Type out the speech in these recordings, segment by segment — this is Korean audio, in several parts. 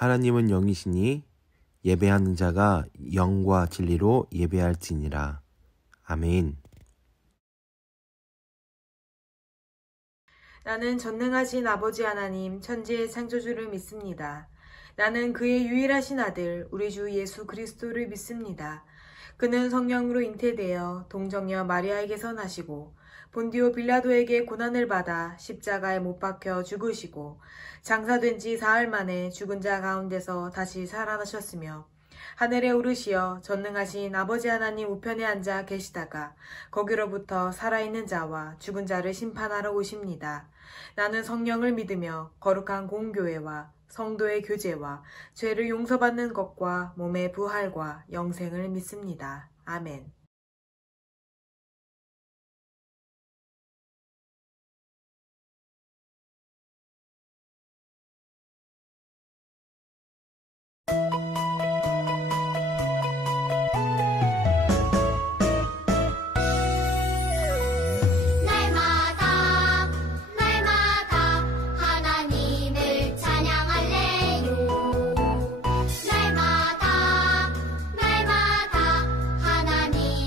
하나님은 영이시니 예배하는 자가 영과 진리로 예배할지니라. 아멘. 나는 전능하신 아버지 하나님 천지의 창조주를 믿습니다. 나는 그의 유일하신 아들 우리 주 예수 그리스도를 믿습니다. 그는 성령으로 잉태되어 동정녀 마리아에게서 나시고 본디오 빌라도에게 고난을 받아 십자가에 못 박혀 죽으시고 장사된 지 사흘 만에 죽은 자 가운데서 다시 살아나셨으며 하늘에 오르시어 전능하신 아버지 하나님 우편에 앉아 계시다가 거기로부터 살아있는 자와 죽은 자를 심판하러 오십니다. 나는 성령을 믿으며 거룩한 공교회와 성도의 교제와 죄를 용서받는 것과 몸의 부활과 영생을 믿습니다. 아멘. 날마다 하나님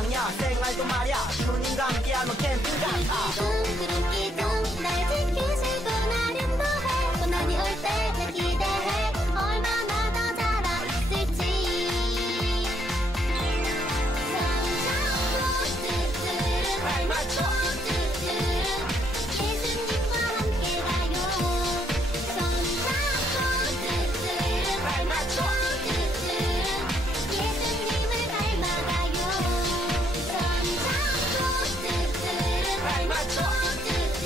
1학년 생활도 말야 주님과 함께하면 캠핑 같아 기둥 날 지키시고 나름 더해 고난이 올 때 내 기대해 얼마나 더 자라 있을지 손잡고 뚜뚜루 발 맞춰 뚜뚜루 예수님과 함께 가요 손잡고 뚜뚜루 발 맞춰 뚜뚜루 예수님을 닮아가요 손잡고 뚜뚜루 발 맞춰 뚜뚜루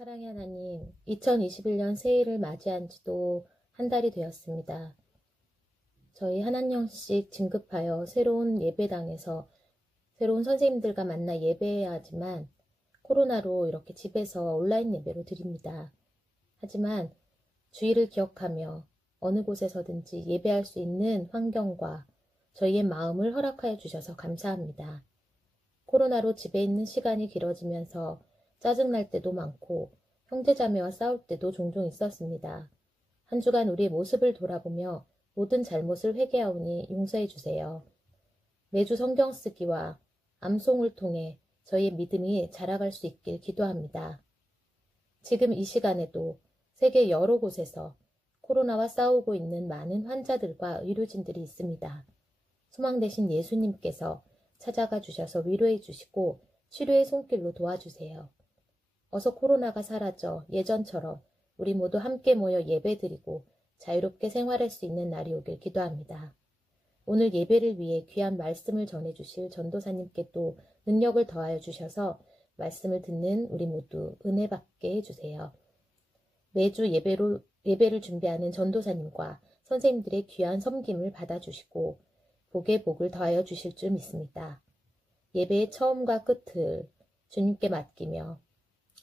사랑의 하나님, 2021년 새해를 맞이한 지도 한 달이 되었습니다. 저희 하나님씩 진급하여 새로운 예배당에서 새로운 선생님들과 만나 예배해야 하지만 코로나로 이렇게 집에서 온라인 예배로 드립니다. 하지만 주의를 기억하며 어느 곳에서든지 예배할 수 있는 환경과 저희의 마음을 허락하여 주셔서 감사합니다. 코로나로 집에 있는 시간이 길어지면서 짜증날 때도 많고 형제자매와 싸울 때도 종종 있었습니다. 한 주간 우리의 모습을 돌아보며 모든 잘못을 회개하오니 용서해 주세요. 매주 성경 쓰기와 암송을 통해 저희의 믿음이 자라갈 수 있길 기도합니다. 지금 이 시간에도 세계 여러 곳에서 코로나와 싸우고 있는 많은 환자들과 의료진들이 있습니다. 소망 되신 예수님께서 찾아가 주셔서 위로해 주시고 치료의 손길로 도와주세요. 어서 코로나가 사라져 예전처럼 우리 모두 함께 모여 예배드리고 자유롭게 생활할 수 있는 날이 오길 기도합니다. 오늘 예배를 위해 귀한 말씀을 전해주실 전도사님께 또 능력을 더하여 주셔서 말씀을 듣는 우리 모두 은혜 받게 해주세요. 매주 예배를 준비하는 전도사님과 선생님들의 귀한 섬김을 받아주시고 복에 복을 더하여 주실 줄 믿습니다. 예배의 처음과 끝을 주님께 맡기며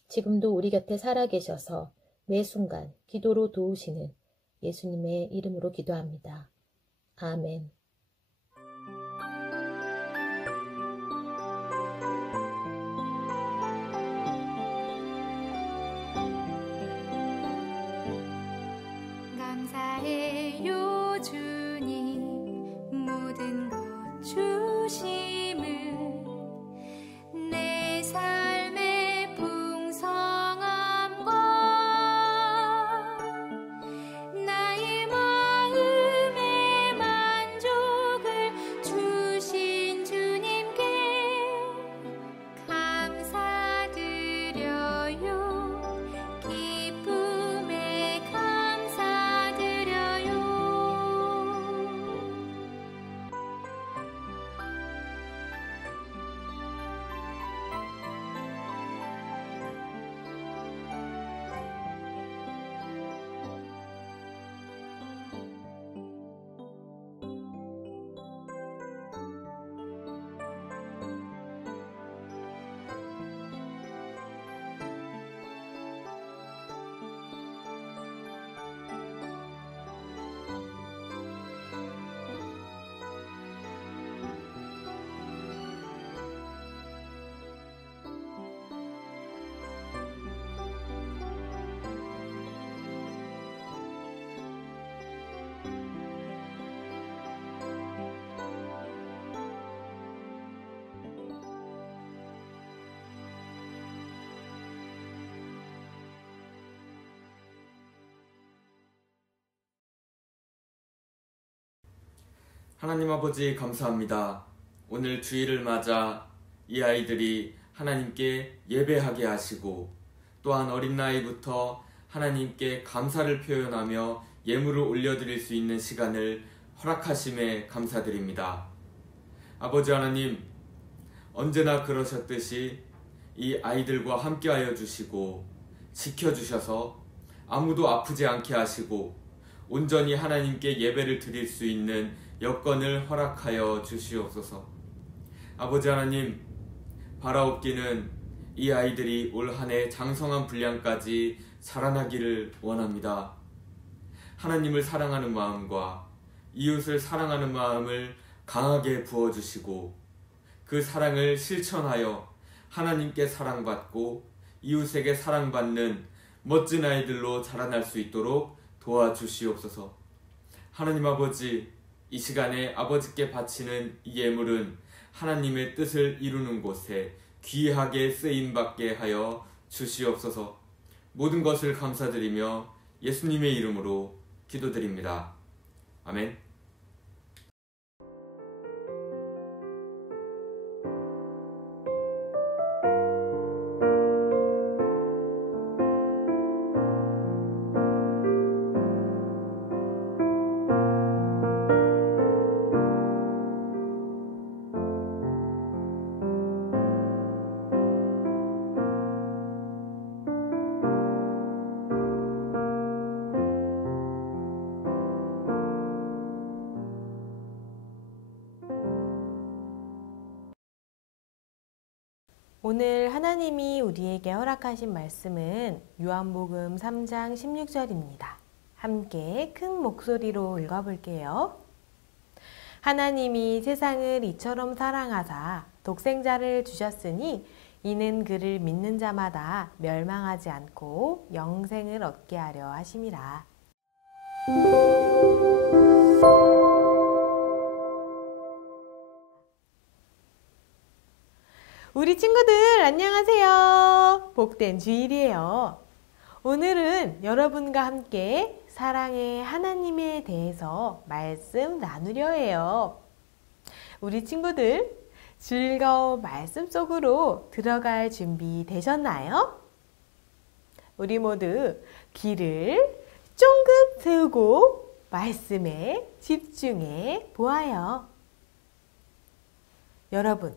지금도 우리 곁에 살아계셔서 매 순간 기도로 도우시는 예수님의 이름으로 기도합니다. 아멘. 감사해요 주님 모든 것 주심을 내 삶의 풍성함과 나의 마음의 만족을 주신 주님께 감사드려요. 기쁨에 감사드려요. 하나님 아버지 감사합니다. 오늘 주일을 맞아 이 아이들이 하나님께 예배하게 하시고 또한 어린 나이부터 하나님께 감사를 표현하며 예물을 올려드릴 수 있는 시간을 허락하심에 감사드립니다. 아버지 하나님, 언제나 그러셨듯이 이 아이들과 함께하여 주시고 지켜주셔서 아무도 아프지 않게 하시고 온전히 하나님께 예배를 드릴 수 있는 여건을 허락하여 주시옵소서. 아버지 하나님, 바라옵기는 이 아이들이 올 한 해 장성한 분량까지 자라나기를 원합니다. 하나님을 사랑하는 마음과 이웃을 사랑하는 마음을 강하게 부어주시고 그 사랑을 실천하여 하나님께 사랑받고 이웃에게 사랑받는 멋진 아이들로 자라날 수 있도록 도와주시옵소서. 하나님 아버지, 이 시간에 아버지께 바치는 이 예물은 하나님의 뜻을 이루는 곳에 귀하게 쓰임받게 하여 주시옵소서. 모든 것을 감사드리며 예수님의 이름으로 기도드립니다. 아멘. 오늘 하나님이 우리에게 허락하신 말씀은 요한복음 3장 16절입니다. 함께 큰 목소리로 읽어볼게요. 하나님이 세상을 이처럼 사랑하사 독생자를 주셨으니 이는 그를 믿는 자마다 멸망하지 않고 영생을 얻게 하려 하심이라. 우리 친구들 안녕하세요. 복된 주일이에요. 오늘은 여러분과 함께 사랑의 하나님에 대해서 말씀 나누려 해요. 우리 친구들 즐거운 말씀 속으로 들어갈 준비 되셨나요? 우리 모두 귀를 쫑긋 세우고 말씀에 집중해 보아요. 여러분,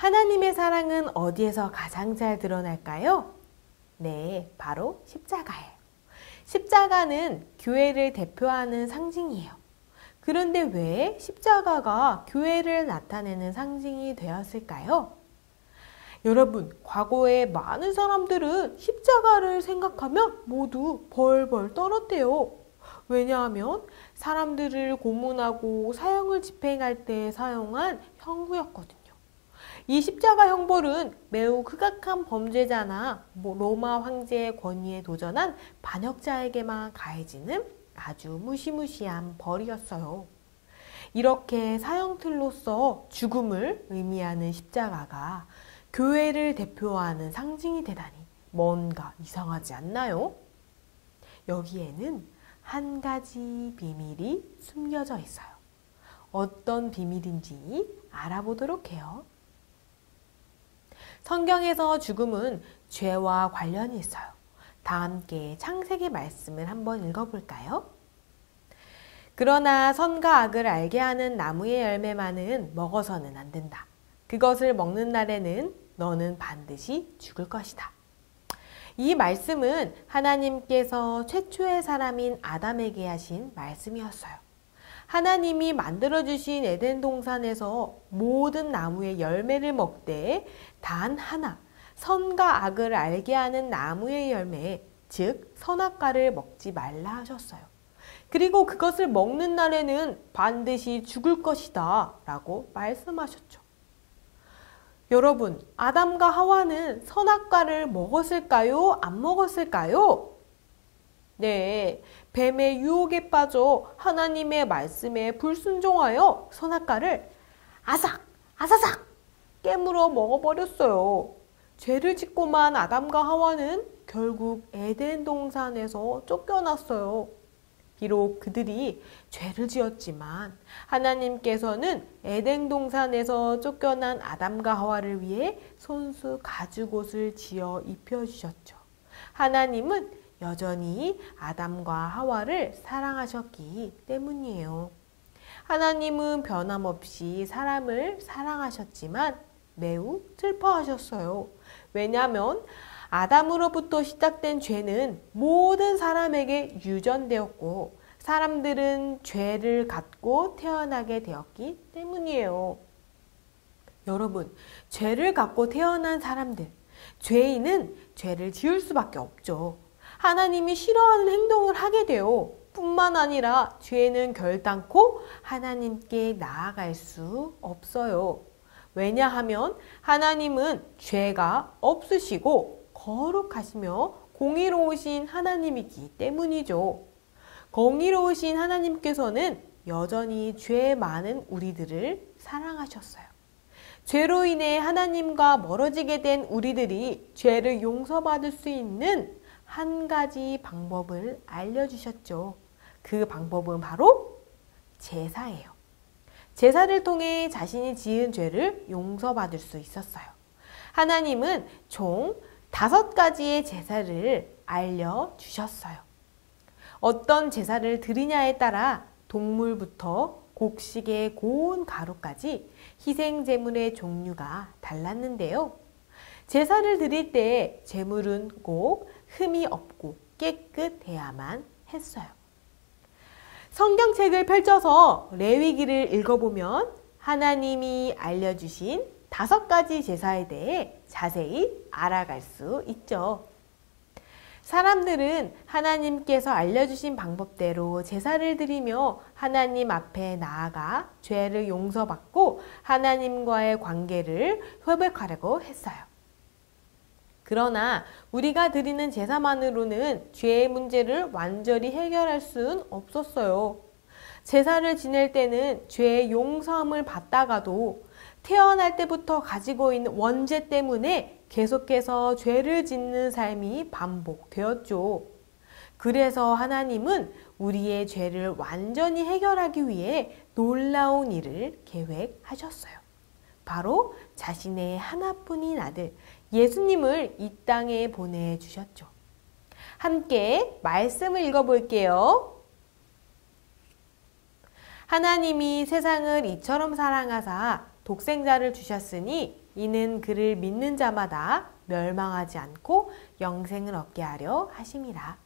하나님의 사랑은 어디에서 가장 잘 드러날까요? 네, 바로 십자가예요. 십자가는 교회를 대표하는 상징이에요. 그런데 왜 십자가가 교회를 나타내는 상징이 되었을까요? 여러분, 과거에 많은 사람들은 십자가를 생각하면 모두 벌벌 떨었대요. 왜냐하면 사람들을 고문하고 사형을 집행할 때 사용한 형구였거든요. 이 십자가 형벌은 매우 극악한 범죄자나 로마 황제의 권위에 도전한 반역자에게만 가해지는 아주 무시무시한 벌이었어요. 이렇게 사형틀로서 죽음을 의미하는 십자가가 교회를 대표하는 상징이 되다니 뭔가 이상하지 않나요? 여기에는 한 가지 비밀이 숨겨져 있어요. 어떤 비밀인지 알아보도록 해요. 성경에서 죽음은 죄와 관련이 있어요. 다 함께 창세기 말씀을 한번 읽어볼까요? 그러나 선과 악을 알게 하는 나무의 열매만은 먹어서는 안 된다. 그것을 먹는 날에는 너는 반드시 죽을 것이다. 이 말씀은 하나님께서 최초의 사람인 아담에게 하신 말씀이었어요. 하나님이 만들어주신 에덴 동산에서 모든 나무의 열매를 먹되 단 하나, 선과 악을 알게 하는 나무의 열매, 즉 선악과를 먹지 말라 하셨어요. 그리고 그것을 먹는 날에는 반드시 죽을 것이다 라고 말씀하셨죠. 여러분, 아담과 하와는 선악과를 먹었을까요? 안 먹었을까요? 네, 뱀의 유혹에 빠져 하나님의 말씀에 불순종하여 선악과를 아삭 깨물어 먹어버렸어요. 죄를 짓고만 아담과 하와는 결국 에덴 동산에서 쫓겨났어요. 비록 그들이 죄를 지었지만 하나님께서는 에덴 동산에서 쫓겨난 아담과 하와를 위해 손수 가죽옷을 지어 입혀주셨죠. 하나님은 여전히 아담과 하와를 사랑하셨기 때문이에요. 하나님은 변함없이 사람을 사랑하셨지만 매우 슬퍼하셨어요. 왜냐하면 아담으로부터 시작된 죄는 모든 사람에게 유전되었고 사람들은 죄를 갖고 태어나게 되었기 때문이에요. 여러분, 죄를 갖고 태어난 사람들, 죄인은 죄를 지을 수밖에 없죠. 하나님이 싫어하는 행동을 하게 돼요. 뿐만 아니라 죄는 결단코 하나님께 나아갈 수 없어요. 왜냐하면 하나님은 죄가 없으시고 거룩하시며 공의로우신 하나님이기 때문이죠. 공의로우신 하나님께서는 여전히 죄 많은 우리들을 사랑하셨어요. 죄로 인해 하나님과 멀어지게 된 우리들이 죄를 용서받을 수 있는 한 가지 방법을 알려주셨죠. 그 방법은 바로 제사예요. 제사를 통해 자신이 지은 죄를 용서받을 수 있었어요. 하나님은 총 5가지의 제사를 알려주셨어요. 어떤 제사를 드리냐에 따라 동물부터 곡식의 고운 가루까지 희생 제물의 종류가 달랐는데요. 제사를 드릴 때 제물은 꼭 흠이 없고 깨끗해야만 했어요. 성경책을 펼쳐서 레위기를 읽어보면 하나님이 알려주신 5가지 제사에 대해 자세히 알아갈 수 있죠. 사람들은 하나님께서 알려주신 방법대로 제사를 드리며 하나님 앞에 나아가 죄를 용서받고 하나님과의 관계를 회복하려고 했어요. 그러나 우리가 드리는 제사만으로는 죄의 문제를 완전히 해결할 수는 없었어요. 제사를 지낼 때는 죄의 용서함을 받다가도 태어날 때부터 가지고 있는 원죄 때문에 계속해서 죄를 짓는 삶이 반복되었죠. 그래서 하나님은 우리의 죄를 완전히 해결하기 위해 놀라운 일을 계획하셨어요. 바로 자신의 하나뿐인 아들 예수님을 이 땅에 보내주셨죠. 함께 말씀을 읽어볼게요. 하나님이 세상을 이처럼 사랑하사 독생자를 주셨으니 이는 그를 믿는 자마다 멸망하지 않고 영생을 얻게 하려 하심이라.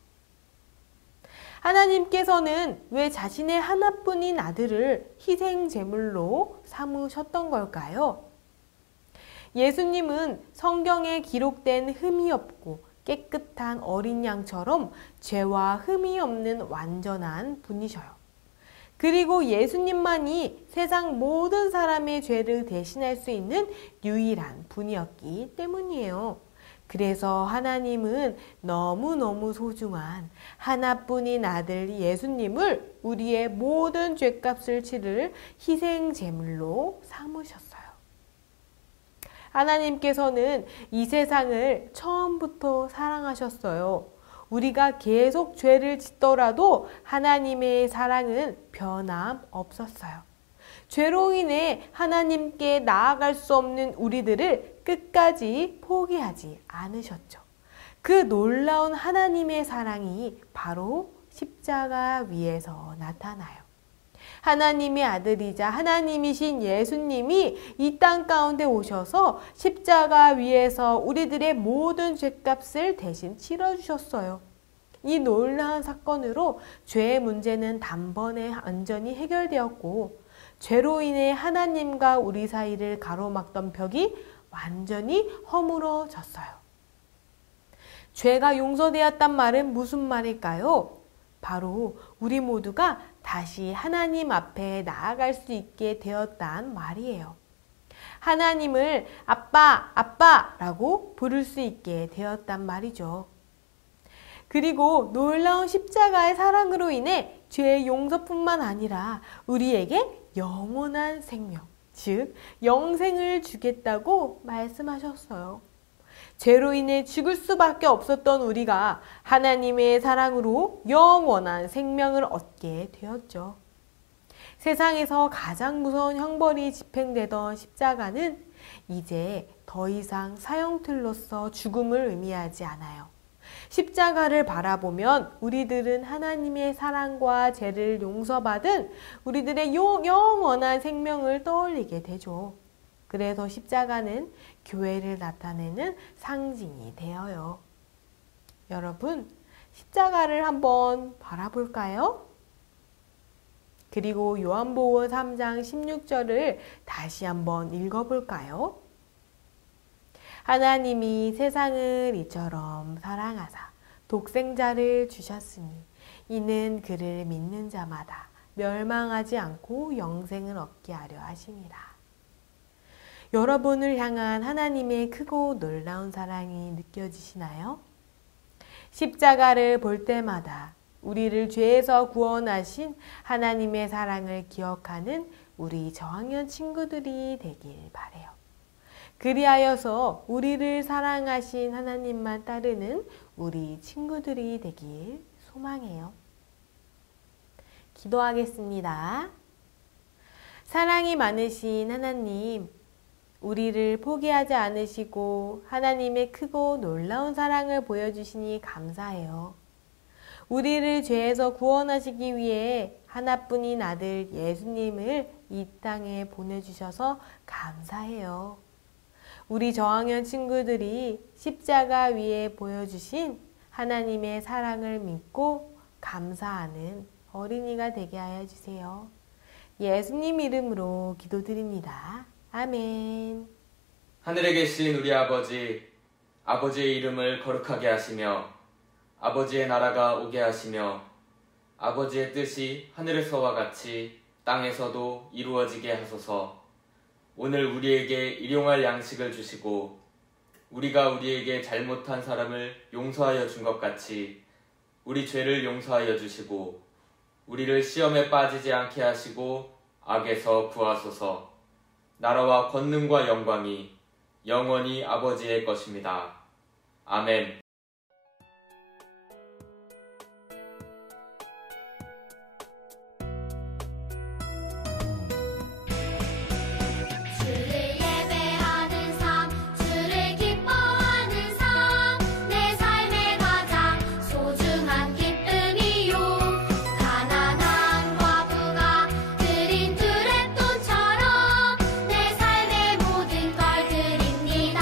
하나님께서는 왜 자신의 하나뿐인 아들을 희생 제물로 삼으셨던 걸까요? 예수님은 성경에 기록된 흠이 없고 깨끗한 어린 양처럼 죄와 흠이 없는 완전한 분이셔요. 그리고 예수님만이 세상 모든 사람의 죄를 대신할 수 있는 유일한 분이었기 때문이에요. 그래서 하나님은 너무너무 소중한 하나뿐인 아들 예수님을 우리의 모든 죄값을 치를 희생 제물로 삼으셨어요. 하나님께서는 이 세상을 처음부터 사랑하셨어요. 우리가 계속 죄를 짓더라도 하나님의 사랑은 변함없었어요. 죄로 인해 하나님께 나아갈 수 없는 우리들을 끝까지 포기하지 않으셨죠. 그 놀라운 하나님의 사랑이 바로 십자가 위에서 나타나요. 하나님의 아들이자 하나님이신 예수님이 이 땅 가운데 오셔서 십자가 위에서 우리들의 모든 죄값을 대신 치러주셨어요. 이 놀라운 사건으로 죄의 문제는 단번에 완전히 해결되었고 죄로 인해 하나님과 우리 사이를 가로막던 벽이 완전히 허물어졌어요. 죄가 용서되었단 말은 무슨 말일까요? 바로 우리 모두가 다시 하나님 앞에 나아갈 수 있게 되었단 말이에요. 하나님을 아빠, 아빠라고 부를 수 있게 되었단 말이죠. 그리고 놀라운 십자가의 사랑으로 인해 죄의 용서뿐만 아니라 우리에게 영원한 생명, 즉 영생을 주겠다고 말씀하셨어요. 죄로 인해 죽을 수밖에 없었던 우리가 하나님의 사랑으로 영원한 생명을 얻게 되었죠. 세상에서 가장 무서운 형벌이 집행되던 십자가는 이제 더 이상 사형틀로서 죽음을 의미하지 않아요. 십자가를 바라보면 우리들은 하나님의 사랑과 죄를 용서받은 우리들의 영원한 생명을 떠올리게 되죠. 그래서 십자가는 교회를 나타내는 상징이 되어요. 여러분, 십자가를 한번 바라볼까요? 그리고 요한복음 3장 16절을 다시 한번 읽어볼까요? 하나님이 세상을 이처럼 사랑하사 독생자를 주셨으니 이는 그를 믿는 자마다 멸망하지 않고 영생을 얻게 하려 하심이라. 여러분을 향한 하나님의 크고 놀라운 사랑이 느껴지시나요? 십자가를 볼 때마다 우리를 죄에서 구원하신 하나님의 사랑을 기억하는 우리 저학년 친구들이 되길 바라요. 그리하여서 우리를 사랑하신 하나님만 따르는 우리 친구들이 되길 소망해요. 기도하겠습니다. 사랑이 많으신 하나님, 우리를 포기하지 않으시고 하나님의 크고 놀라운 사랑을 보여주시니 감사해요. 우리를 죄에서 구원하시기 위해 하나뿐인 아들 예수님을 이 땅에 보내주셔서 감사해요. 우리 저학년 친구들이 십자가 위에 보여주신 하나님의 사랑을 믿고 감사하는 어린이가 되게 하여 주세요. 예수님 이름으로 기도드립니다. 아멘. 하늘에 계신 우리 아버지, 아버지의 이름을 거룩하게 하시며 아버지의 나라가 오게 하시며 아버지의 뜻이 하늘에서와 같이 땅에서도 이루어지게 하소서. 오늘 우리에게 일용할 양식을 주시고 우리가 우리에게 잘못한 사람을 용서하여 준 것 같이 우리 죄를 용서하여 주시고 우리를 시험에 빠지지 않게 하시고 악에서 구하소서. 나라와 권능과 영광이 영원히 아버지의 것입니다. 아멘. 주를 예배하는 삶, 주를 기뻐하는 삶, 내 삶의 가장 소중한 기쁨이요. 가난한 과부가 드린 두랩돈처럼 내 삶의 모든 걸 드립니다.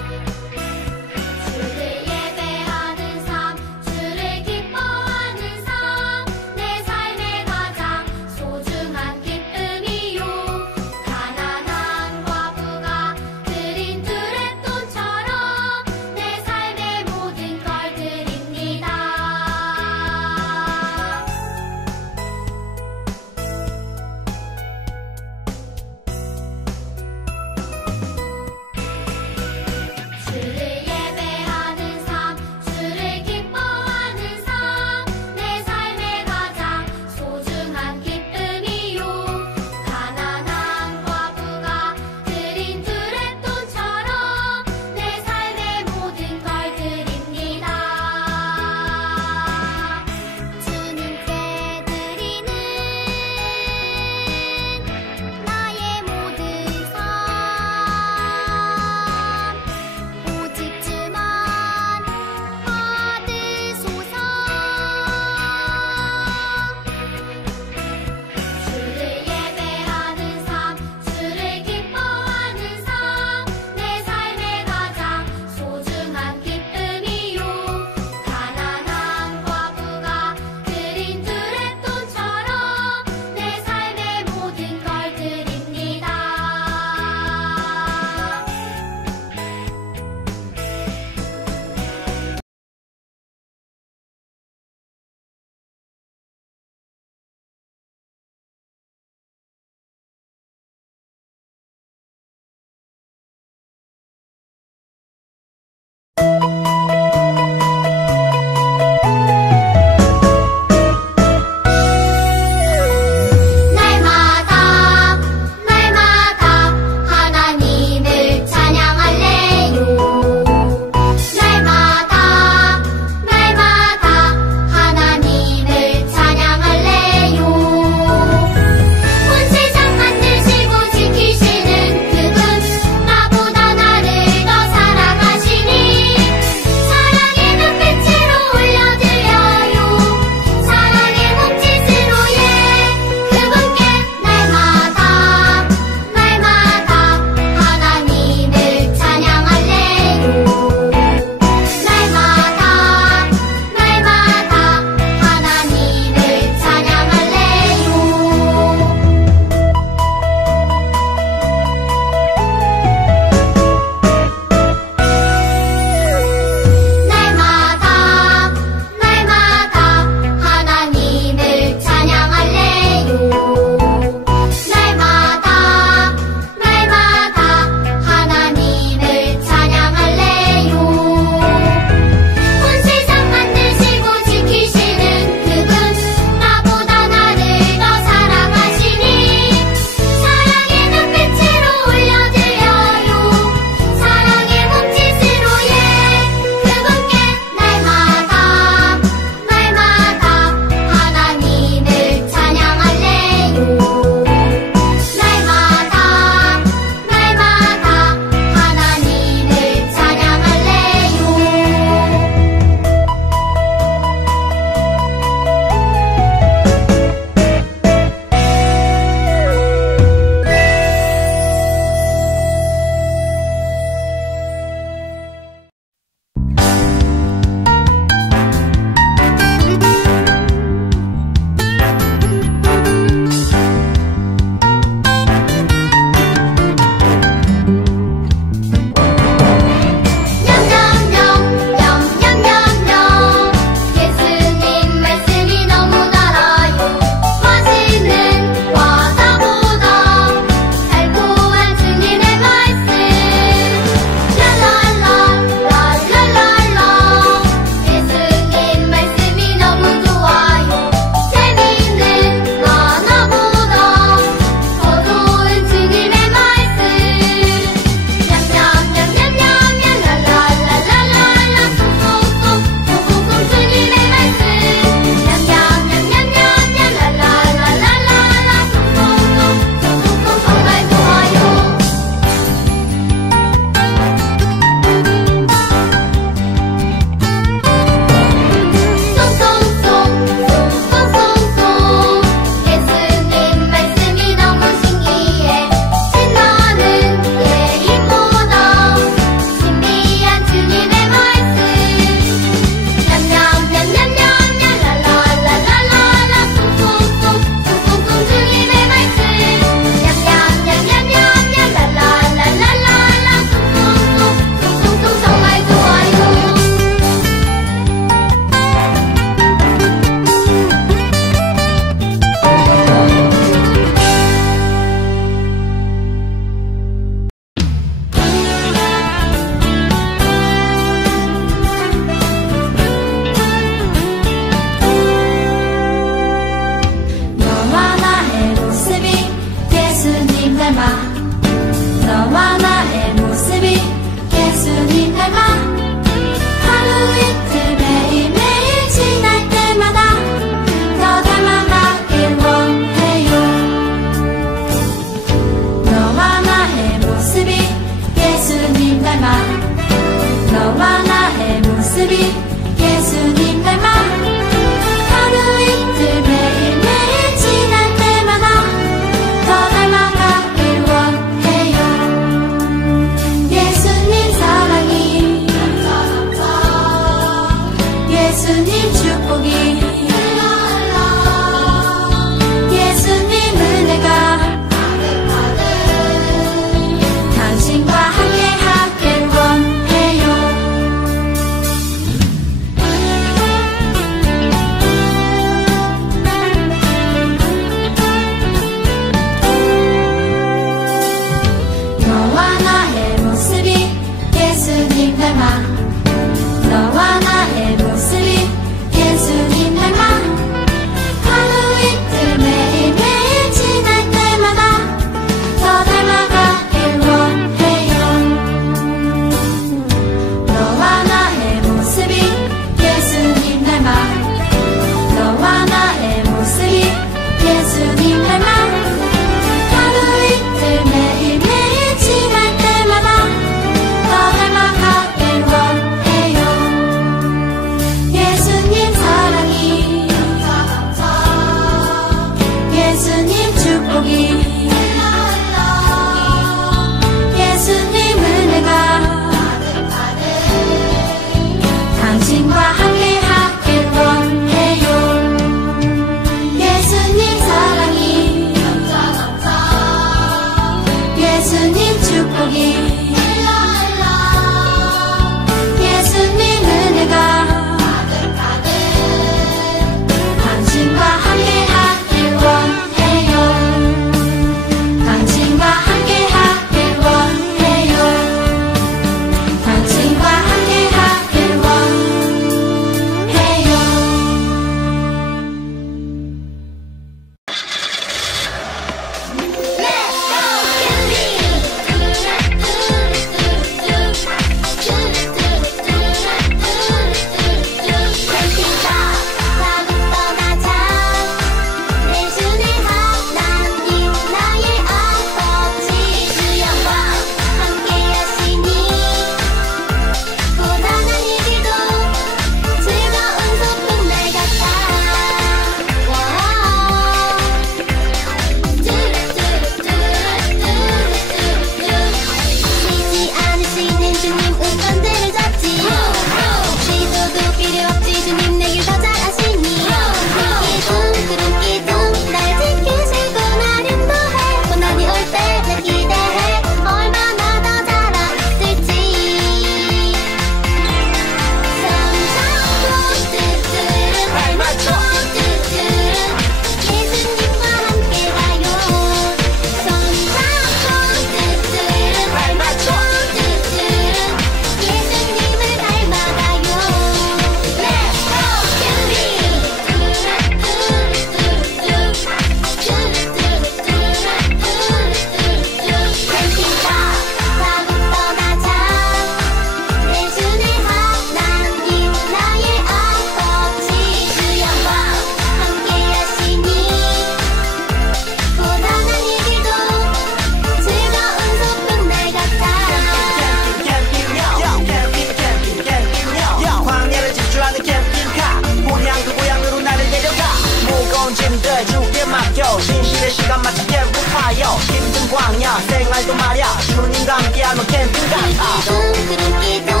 진실의 시간 마치 캠프파이어 힘든 광야 생활도 말야 주님과 함께하면 캠핑 같아 기도 그런 기도